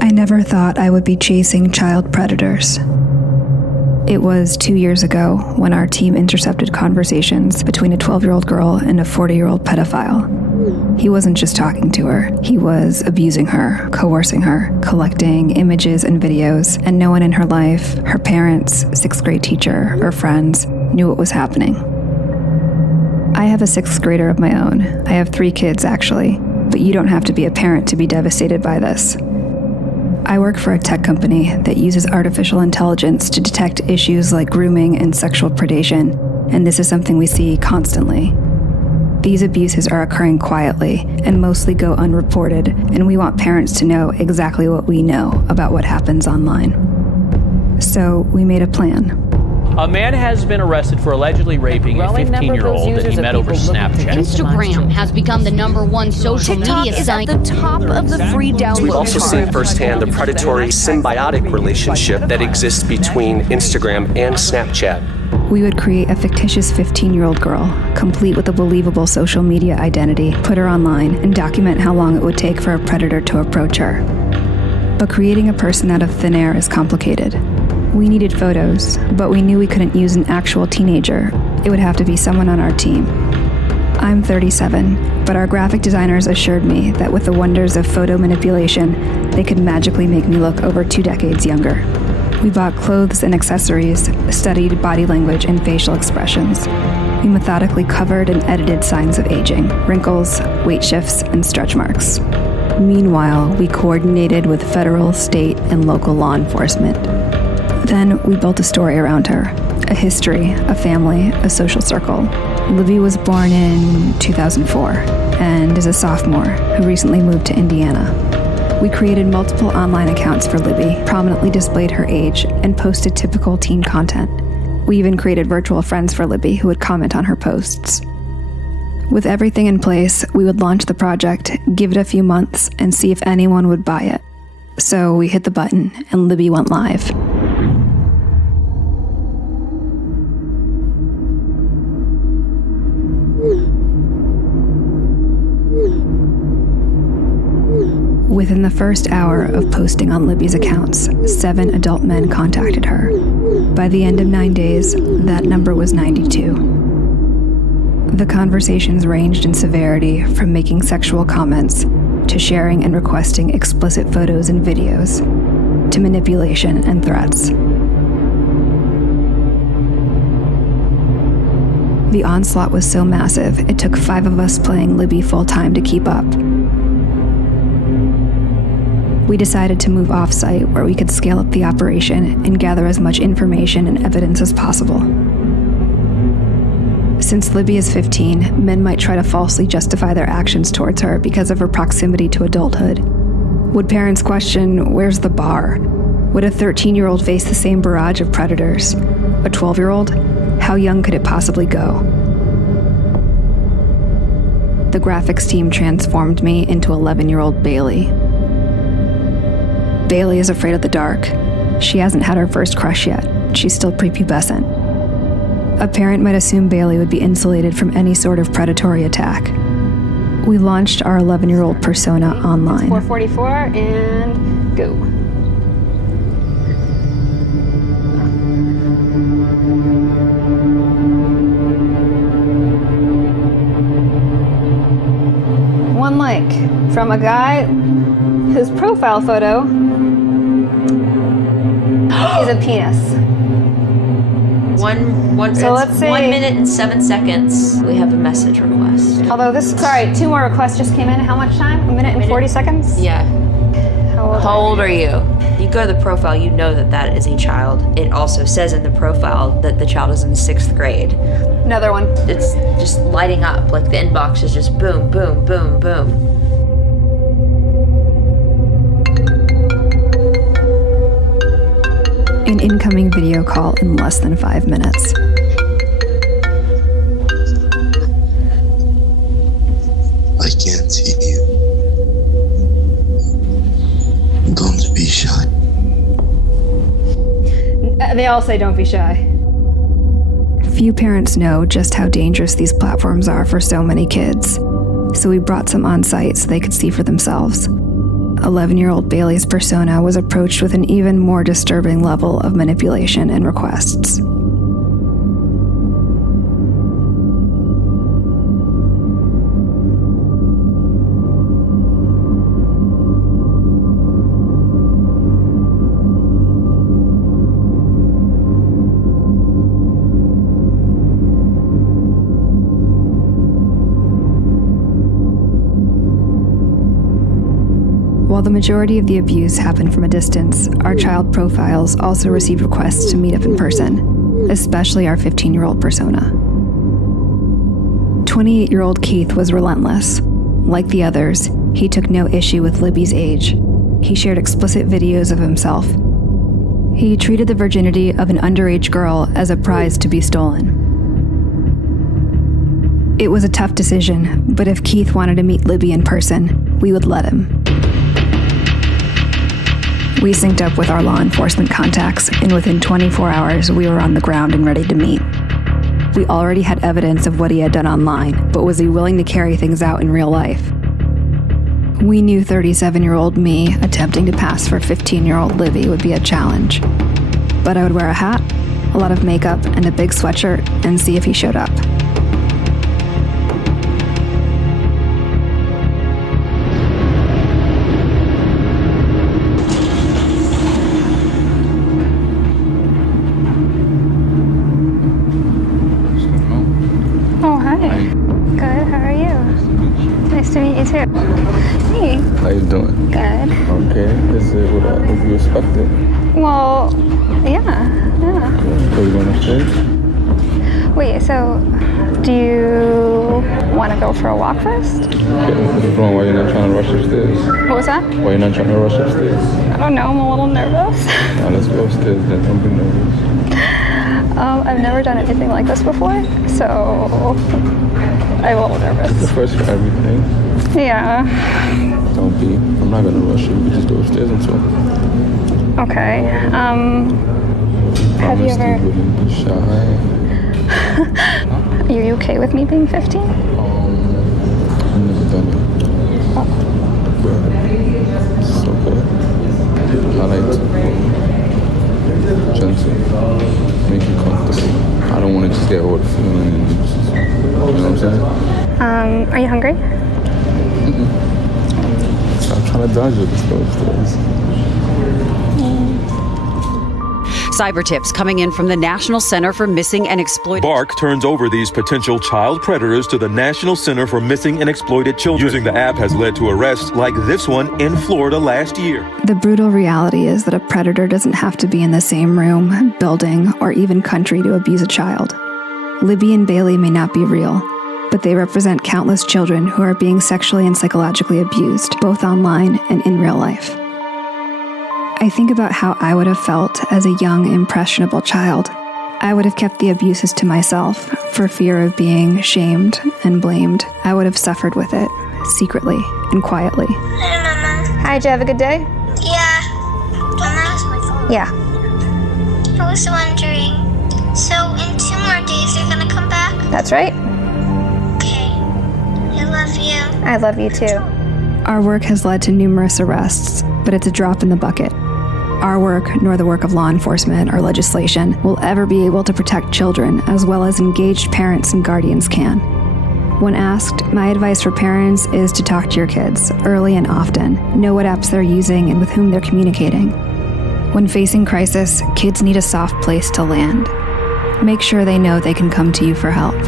I never thought I would be chasing child predators. It was 2 years ago when our team intercepted conversations between a 12-year-old girl and a 40-year-old pedophile. He wasn't just talking to her, he was abusing her, coercing her, collecting images and videos, and no one in her life, her parents, sixth grade teacher, or friends, knew what was happening. I have a sixth grader of my own. I have 3 kids, actually, but you don't have to be a parent to be devastated by this. I work for a tech company that uses artificial intelligence to detect issues like grooming and sexual predation, and this is something we see constantly. These abuses are occurring quietly and mostly go unreported, and we want parents to know exactly what we know about what happens online. So we made a plan. A man has been arrested for allegedly raping a 15-year-old that he met over Snapchat. Instagram has become the #1 social media site. At the top of the free download. We've also seen firsthand the predatory symbiotic relationship that exists between Instagram and Snapchat. We would create a fictitious 15-year-old girl, complete with a believable social media identity, put her online, and document how long it would take for a predator to approach her. But creating a person out of thin air is complicated. We needed photos, but we knew we couldn't use an actual teenager. It would have to be someone on our team. I'm 37, but our graphic designers assured me that with the wonders of photo manipulation, they could magically make me look over 2 decades younger. We bought clothes and accessories, studied body language and facial expressions. We methodically covered and edited signs of aging, wrinkles, weight shifts, and stretch marks. Meanwhile, we coordinated with federal, state, and local law enforcement. Then we built a story around her, a history, a family, a social circle. Libby was born in 2004 and is a sophomore who recently moved to Indiana. We created multiple online accounts for Libby, prominently displayed her age, and posted typical teen content. We even created virtual friends for Libby who would comment on her posts. With everything in place, we would launch the project, give it a few months, and see if anyone would buy it. So we hit the button, and Libby went live. Within the first hour of posting on Libby's accounts, 7 adult men contacted her. By the end of 9 days, that number was 92. The conversations ranged in severity from making sexual comments to sharing and requesting explicit photos and videos to manipulation and threats. The onslaught was so massive, it took 5 of us playing Libby full-time to keep up. We decided to move off-site where we could scale up the operation and gather as much information and evidence as possible. Since Libby is 15, men might try to falsely justify their actions towards her because of her proximity to adulthood. Would parents question, where's the bar? Would a 13-year-old face the same barrage of predators? A 12-year-old? How young could it possibly go? The graphics team transformed me into 11-year-old Bailey. Bailey is afraid of the dark. She hasn't had her first crush yet. She's still prepubescent. A parent might assume Bailey would be insulated from any sort of predatory attack. We launched our 11-year-old persona online. 444 and go. One like from a guy whose profile photo is a penis. Let's say 1 minute and 7 seconds. We have a message request. Although 2 more requests just came in. How much time? 1 minute and 40 seconds? Yeah. How old are you? You go to the profile, you know that is a child. It also says in the profile that the child is in 6th grade. Another one. It's just lighting up, like the inbox is just boom, boom, boom, boom. An incoming video call in less than 5 minutes. I can't see you. Don't be shy. They all say don't be shy. Few parents know just how dangerous these platforms are for so many kids, so we brought some on site so they could see for themselves. 11-year-old Bailey's persona was approached with an even more disturbing level of manipulation and requests. While the majority of the abuse happened from a distance, our child profiles also received requests to meet up in person, especially our 15-year-old persona. 28-year-old Keith was relentless. Like the others, he took no issue with Libby's age. He shared explicit videos of himself. He treated the virginity of an underage girl as a prize to be stolen. It was a tough decision, but if Keith wanted to meet Libby in person, we would let him. We synced up with our law enforcement contacts, and within 24 hours, we were on the ground and ready to meet. We already had evidence of what he had done online, but was he willing to carry things out in real life? We knew 37-year-old me attempting to pass for 15-year-old Libby would be a challenge. But I would wear a hat, a lot of makeup, and a big sweatshirt, and see if he showed up. To meet you too. Hey. How you doing? Good. Okay. Is it what you expected? Well, yeah. So you going upstairs? Wait, so do you want to go for a walk first? Okay. What's wrong? Why you're not trying to rush upstairs? What was that? Why you're not trying to rush upstairs? I don't know. I'm a little nervous. Now let's go upstairs then. Don't be nervous. I've never done anything like this before, so I'm a little nervous. It's the first for everything. Yeah. Don't be. I'm not gonna rush you. We just go upstairs and talk. Okay. Have you ever? You wouldn't be shy. Are you okay with me being 15? I've never done it. Oh. But it's okay. I like to gentle, make you comfortable. I don't want to just get all the feeling and just, you know what I'm saying? Are you hungry? I'm trying to dodge it. Let's go upstairs. Cyber tips coming in from the National Center for Missing and Exploited. Bark turns over these potential child predators to the National Center for Missing and Exploited Children. Using the app has led to arrests like this one in Florida last year. The brutal reality is that a predator doesn't have to be in the same room, building, or even country to abuse a child. Libby and Bailey may not be real, but they represent countless children who are being sexually and psychologically abused, both online and in real life. I think about how I would have felt as a young, impressionable child. I would have kept the abuses to myself for fear of being shamed and blamed. I would have suffered with it, secretly and quietly. Hi, Mama. Hi, did you have a good day? Yeah. Mama? Yeah. I was wondering, so in 2 more days you're gonna come back? That's right. Okay. I love you. I love you too. Our work has led to numerous arrests, but it's a drop in the bucket. Our work, nor the work of law enforcement or legislation, will ever be able to protect children as well as engaged parents and guardians can. When asked, my advice for parents is to talk to your kids early and often, know what apps they're using and with whom they're communicating. When facing crisis, kids need a soft place to land. Make sure they know they can come to you for help.